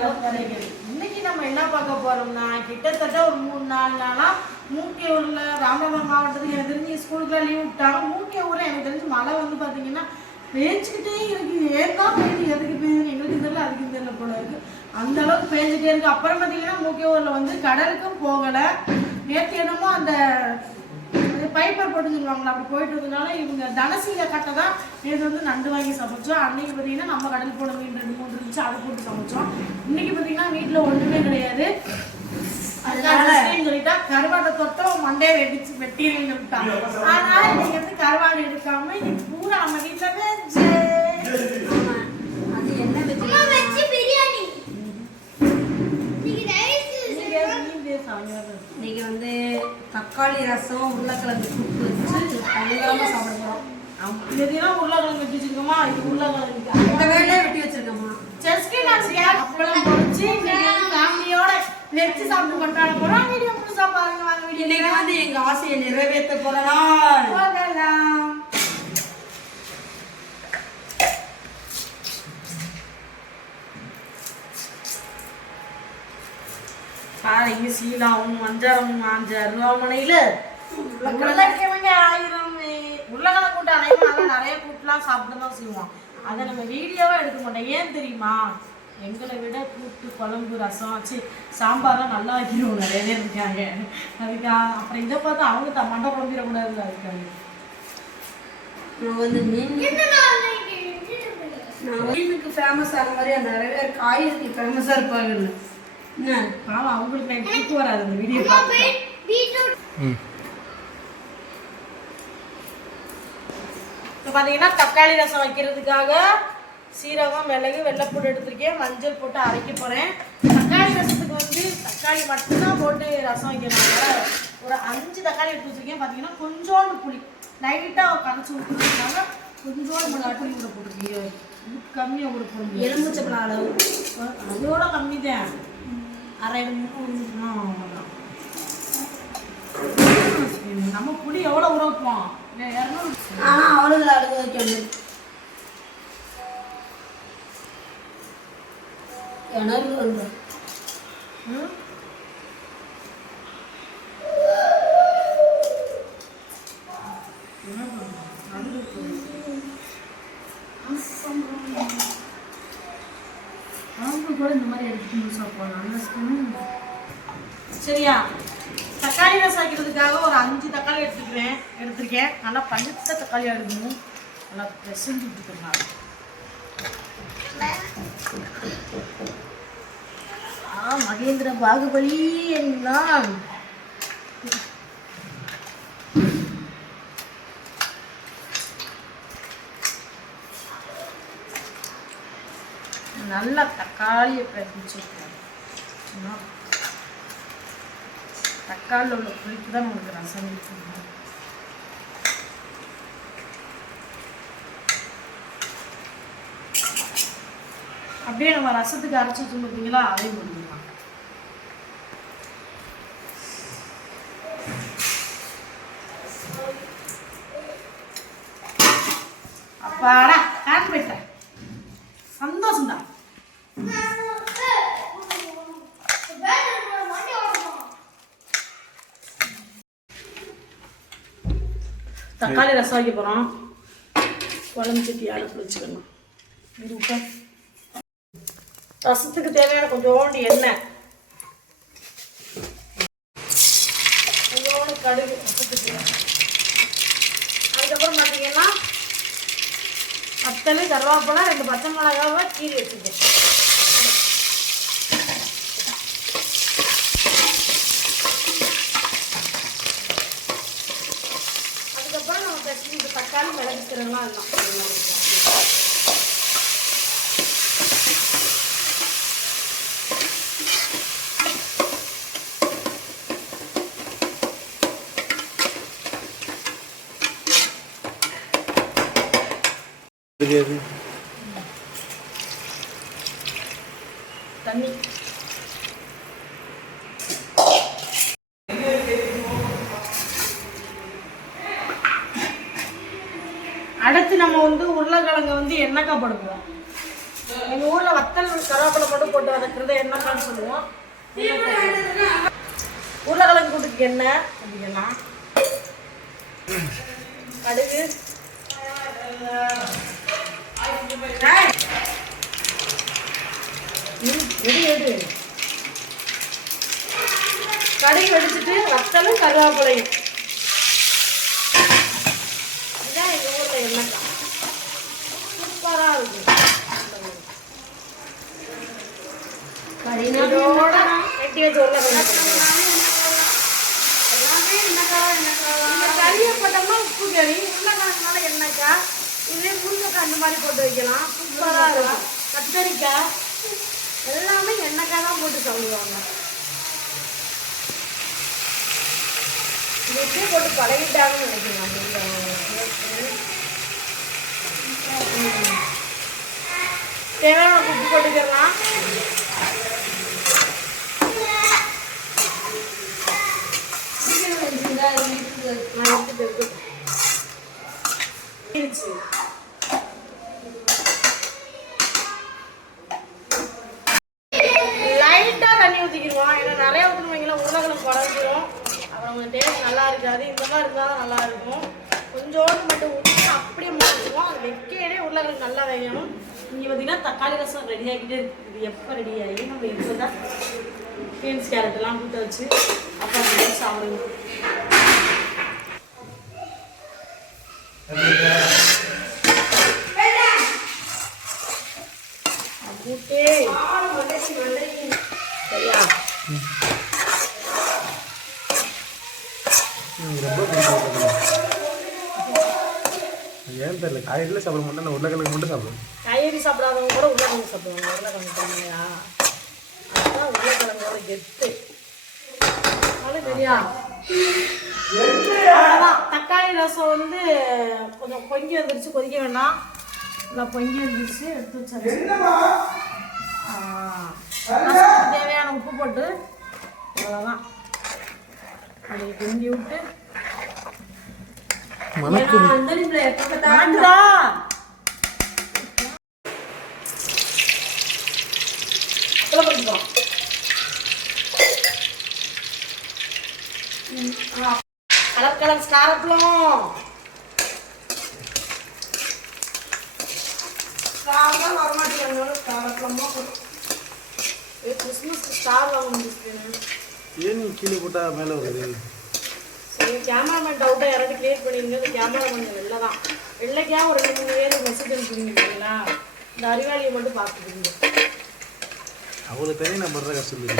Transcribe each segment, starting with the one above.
இன்னைக்கு நம்ம என்ன பார்க்க போறோம்னா கிட்டத்தட்ட ஒரு 3-4 நாளா மூக்கையூர்ல ராமநாதபுரம் மாவட்டத்துக்கு எனக்கு தெரிஞ்சு ஸ்கூலுக்குலாம் லீவ் விட்டாங்க. மூக்கையூர்ல எனக்கு தெரிஞ்சு மழை வந்து பாத்தீங்கன்னா பேஞ்சுக்கிட்டே இருக்கு. ஏதான் பெய்யுது, எதுக்கு பெய்யுது எங்களுக்கு தெரியல, அதுக்கு தெரியல போல இருக்கு. அந்த அளவுக்கு பேஞ்சுட்டே இருக்கு. அப்புறம் பாத்தீங்கன்னா மூக்கையூர்ல வந்து கடலுக்கும் போகல. நேற்று என்னமோ அந்த பைப்பர் போட்டு சொல்லுவாங்களா, அப்படி போயிட்டு இருந்ததுனால இவங்க தனசீல கட்டை தான் நேற்று வந்து நண்டு வாங்கி சமைச்சோம். அன்னைக்கு பார்த்தீங்கன்னா நம்ம கடல் போட மீன் 2-3 இருந்துச்சு, அதை போட்டு சமைச்சோம். இன்னைக்கு பார்த்தீங்கன்னா வீட்டில் ஒன்றுமே கிடையாது. அதனால சொல்லிட்டா கருவாட்டை தொட்டம் மண்டையை வெட்டிடுன்னு சொல்லிட்டாங்க. அதனால இன்னைக்கு வந்து கருவாடு எடுக்காம இன்னைக்கு பூரா நம்ம வீட்டில் வெஜ்ஜு. அது என்ன வெஜ்ஜு? பிரியாணி. இன்னைக்கு வந்து தக்காளி ரசம் உருளைக்கிழங்கு கூட்டு வச்சு பயங்கரமா சாப்பிடுறோம். இதெல்லாம் உருளைக்கிழங்கு வெட்டி வச்சிருக்கோமா? இது உருளைக்கிழங்கு அந்த வேலையே வெட்டி வச்சிருக்கோமா? அப்பளம் பொரிச்சு ஃபேமிலியோட வெச்சு சாப்பிட்டு கொண்டாட போறோம். வீடியோ முழுசா பாருங்க. வாங்க வீடியோ. இன்னைக்கு வந்து எங்க ஆசையை நிறைவேற்ற போறலாம். பாருங்க, சீலாவும் மஞ்சளும் 5-6 ரூபா மனையில உருளைக்கிழங்கு 1000. உருளைக்கிழங்கு கூட்டு அனைவரும் நிறைய கூட்டுலாம் சாப்பிட்டு தான் செய்வோம். அதை நம்ம வீடியோவா எடுக்க மாட்டோம். ஏன் தெரியுமா? எங்களை விட கூட்டு குழம்பு ரசம் வச்சு சாம்பார்லாம் நல்லா வைக்கிறவங்க நிறைய பேர் இருக்காங்க. அதுக்கு அப்புறம் இதை பார்த்து அவங்க மண்டை குழம்பிடக்கூடாது. அதுக்காக வந்து மீனுக்கு ஃபேமஸ் ஆன மாதிரி நிறைய பேர் காய்கறிக்கு ஃபேமஸாக இருப்பாங்கல்ல. என்ன பாவம் அவங்களுக்கு நான் கூட்டு வராது அந்த வீடியோ பார்த்து. இப்போ பார்த்தீங்கன்னா தக்காளி ரசம் வைக்கிறதுக்காக சீரகம், மிளகு, வெள்ளைப்பூடு எடுத்துருக்கேன். மஞ்சள் போட்டு அரைக்க போகிறேன். தக்காளி ரசத்துக்கு வந்து தக்காளி மட்டும்தான் போட்டு ரசம் வைக்கிறனால ஒரு 5 தக்காளி எடுத்து வச்சுருக்கேன். பார்த்தீங்கன்னா கொஞ்சோண்டு புளி லைட்டாக கரைச்சி ஊற்றுறதுனால கொஞ்சோண்டு புளி கூட போட்டுருக்கீங்க. கம்மியாக கூட போடுங்க. எலுமிச்சப்பழம் அளவு அதோட கம்மி தான். நம்ம புளி எவ்வளோ ஊற வைப்போம்? 200. ஆனால் அவ்வளோதில் அழுக வைக்கணும். கிணறு வந்து கூட இந்த மாதிரி எடுத்து சாப்பிடலாம். சரியா? தக்காளி ரசம் வைக்கிறதுக்காக ஒரு 5 தக்காளி எடுத்துருக்கேன். நல்லா பழுத்த தக்காளியாக எடுக்கணும். நல்லா பிசைஞ்சு விட்டுருக்காங்க. மகேந்திர பாகுபலி என்னால் நல்லா தக்காளியை பிடிச்சிருக்கேன். தக்காளியில் உள்ள புளிக்கு தான் உங்களுக்கு ரசம் வச்சுருக்கோம். அப்படியே நம்ம ரசத்துக்கு அரைச்சி வச்சு பார்த்தீங்களா, அதையும் போட்டுக்கலாம். அப்பாடா காட்டு போயிட்டேன். சந்தோஷம் தான். தக்காளி ரசம் வைக்க போகிறோம். குழம்பு சட்டி அடுப்பு வச்சுக்கணும். ரசத்துக்கு தேவையான கொஞ்சோண்டு எண்ணெய், கொஞ்சோண்டு கடுகு ரசத்துக்கு. அதுக்கப்புறம் பார்த்தீங்கன்னா வத்தல், கருவேப்பிலை, 2 பச்சை மிளகாவை கீறி வச்சுருக்கேன். அதுக்கப்புறம் நம்ம பேசி தக்காளி, மிளகு, சீரகம்லாம் எல்லாம் தண்ணி. அடுத்து நம்ம வந்து உருளைக்கிழங்கு வந்து எண்ணெய்க்காய் போடுவோம். எங்க ஊர்ல வத்தல் கருவேப்பிலை மட்டும் போட்டு வதக்குறது என்னக்கான்னு சொல்லுவோம். உருளைக்கிழங்கு கூட்டுக்கு எண்ணெய் அப்படிங்கலாம், கடுகு, கடுகு வெடிச்சிட்டு வத்தலும் கருவேப்பிலையும். இதான் எங்க ஊர்ல எண்ணெய் சூப்பரா இருக்கு. வெட்டி வச்சு கறியை போட்டோம்னா உப்பு கறி, உருளைக்கிழங்குனால எண்ணெய்க்காய், இதே முருங்கைக்காய் அந்த மாதிரி போட்டு வைக்கலாம். சூப்பரா இருக்கும். கத்தரிக்காய் எல்லாமே எண்ணெய்க்காய் தான் போட்டு சாப்பிடுவாங்க. இப்படியே போட்டு பழகிட்டாங்கன்னு நினைக்கிறேன். தேவையான உப்பு போட்டுக்கலாம். லைட்டா தண்ணி ஊற்றிக்கிடுவோம். ஏன்னா நிறைய ஊற்றுனீங்களா உருளைக்கிழங்கு குறைஞ்சிரும், அப்புறம் கொஞ்சம் டேஸ்ட் நல்லா இருக்காது. இந்த மாதிரி இருந்தால் நல்லா இருக்கும். கொஞ்சோண்டு மட்டும் ஊற்றி அப்படியே முடிச்சுவோம். அது வைக்கையிலே உருளைக்கிழங்கு நல்லா வேகணும். இங்கே பார்த்தீங்கன்னா தக்காளி ரசம் ரெடி ஆகிக்கிட்டே இருக்குது. இது எப்போ ரெடி ஆகி நம்ம எப்போ தான் பீன்ஸ் கேரட்டெல்லாம் கூட்ட வச்சு அப்புறம் சாப்பிடுவோம். ஏன் தெரியல, காய்கறில சாப்பிட மாட்டேன், நான் உருளைக்கிழங்கு மட்டும் சாப்பிடுவேன். காய்கறி சாப்பிடாதவங்க கூட உருளைக்கிழங்கு சாப்பிடுவாங்க. உருளைக்கிழங்கு இல்லையா, அதுதான் உருளைக்கிழங்கோட கெத்து. சரியா, அவ்வளோதான். தக்காளி ரசம் வந்து கொஞ்சம் பொங்கி வந்துருச்சு, கொதிக்க வேண்டாம். இல்லை பொங்கி வந்துருச்சு, எடுத்து வச்சாச்சு. தேவையான உப்பு போட்டு அவ்வளோதான் அதை கிண்டி விட்டு கலர் கலர் ஸ்டார் அப்பளம் வரமாட்டேங்க. ஸ்டார் அப்பளமா கிறிஸ்மஸ்க்கு ஸ்டார் வாங்க முடிச்சுட்டேன். ஏன் நீ கீழே போட்டா மேலே வருது? சரி, கேமராமேன் டவுட்டாக யாராவது கிளியர் பண்ணிருங்க. இந்த கேமராமேன் வெளில தான் வெள்ளைக்கா ஒரு 2-3 பேர் மெசேஜ் அனுப்பிடுங்களா, இந்த அறிவாளியை மட்டும் பார்த்துக்கிங்க. அவ்வளோ தனி நான் படுற கஷ்டம் இல்லை.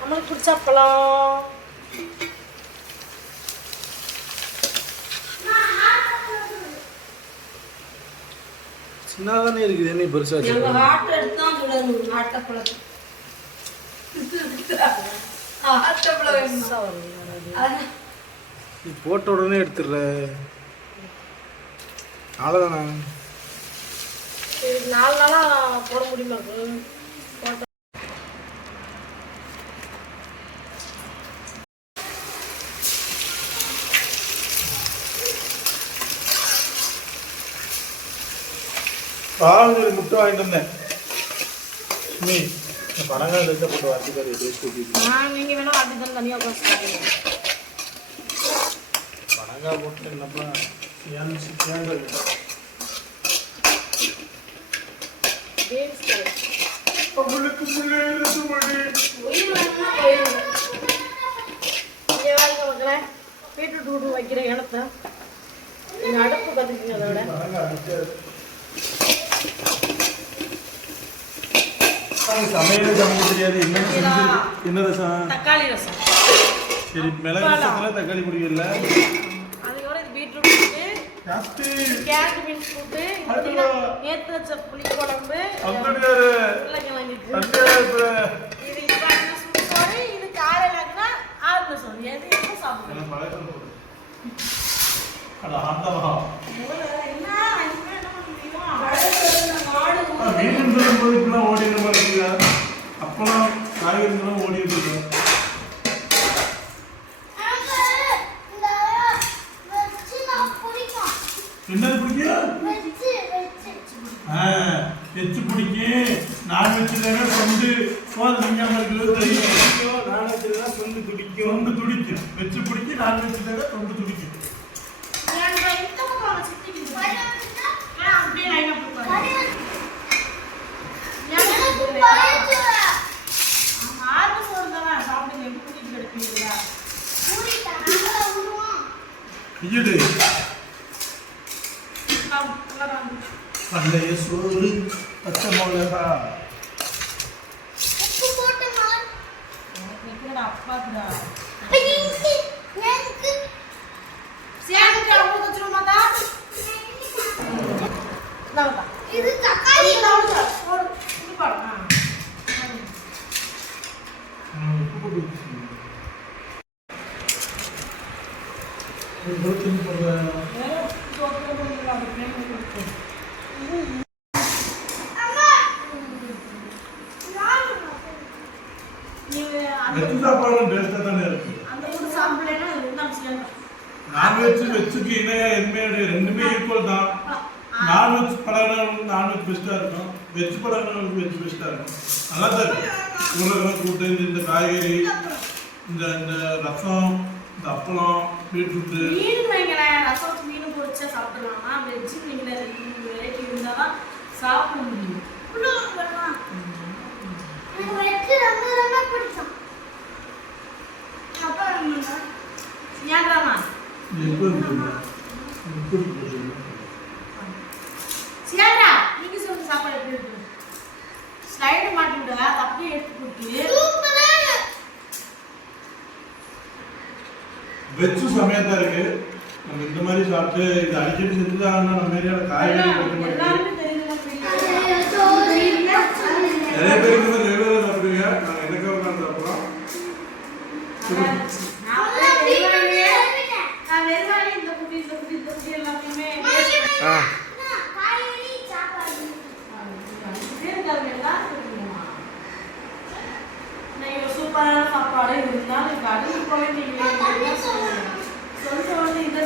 நம்மளுக்கு பிடிச்ச அப்பளம் சின்னதானே இருக்குது, என்ன பெருசா நீ போட்ட உடனே எடுத்துடுற. அவ்வளோதானா? 4 நாளாக போட முடியுமா? பாவஞ்சலி முட்டை வாங்கிட்டு வந்தேன். நீ பனங்காய் தட்டை போட்டு வாட்டி தர டேஸ்ட் ஊற்றிட்டு நீங்கள் வேணால் வாட்டி தான் தனியாக உட்காந்து பனங்காய் போட்டு என்னப்பா தேங்காய் அவளுக்கு பீட்ரூட் விட்டு வைக்கிற இடத்த நீங்கள் அடுப்பு கற்றுக்குங்க. அதோட சமையல் சமைக்க தெரியாது. என்ன ரசம்? தக்காளி ரசம். சரி, மிளகு ரசத்துல தக்காளி பிடிக்கல. அதோட இது பீட்ரூட் போட்டு கேரட் பீன்ஸ் போட்டு நேற்று வச்ச புளி குழம்பு உருளைக்கிழங்கு இது சூப்பர். இது காலையிலன்னா 6 சொல்லி எதையும் சாப்பிடுவோம். அப்பெல்லாம் காய்கறிகளும் ஓடிட்டு இருக்கேன். என்னது பிடிக்கும்? வெச்சு பிடிக்கும். நான்வெஜ்ல சொந்து நீங்க தெரியும். நான்வெஜ்ல சொந்து துடிக்கும். சொந்து துடிக்கும். வெச்சு பிடிக்கும். நான்வெஜ்ல சொந்து துடிக்கும். ஐயடே பழைய சோறு பச்சை மிளகா அப்பாக்குடா இது தக்காளி நான்வெஜ் வெஜ்ஜுக்கு இணையா எதுவுமே ரெண்டுமே ஈக்குவல் தான். நான்வெஜ் பழகினவங்களுக்கு நான்வெஜ் பெஸ்ட்டாக இருக்கும், வெஜ் பழகினவங்களுக்கு வெஜ் பெஸ்ட்டாக இருக்கும். நல்லா தான் இருக்கு. உருளைக்கிழங்கு கூட்டு, இந்த காய்கறி, இந்த இந்த ரசம், இந்த அப்பளம், பீட்ரூட்டு. மீன் வைங்களேன், ரசம் மீன் பொரிச்சா சாப்பிடலாமா? வெஜ்ஜு மீன்ல ரெண்டு வெரைட்டி இருந்தால் தான் சாப்பிட முடியும். ஏன்றாமா சியாடா நீங்க சொல்லுங்க சாப்பாடு எப்படி இருக்கு? ஸ்லைடு மாட்டிவிட அப்படியே எடுத்து கொடுத்து வெஜ்ஜு செமையா தான் இருக்கு. நம்ம இந்த மாதிரி சாப்பிட்டு இது அடிக்கடி செஞ்சுதான் நம்ம ஏரியாவில் காய்கறி நிறைய பேர் இந்த மாதிரி ரெகுலராக சாப்பிடுவீங்க. நாங்கள் எனக்காக தான் சாப்பிட்றோம். சூப்பரான சாப்பாடு இருந்தாலும் அடுத்து போய் நீங்க சொல்லிட்டு வந்து இந்த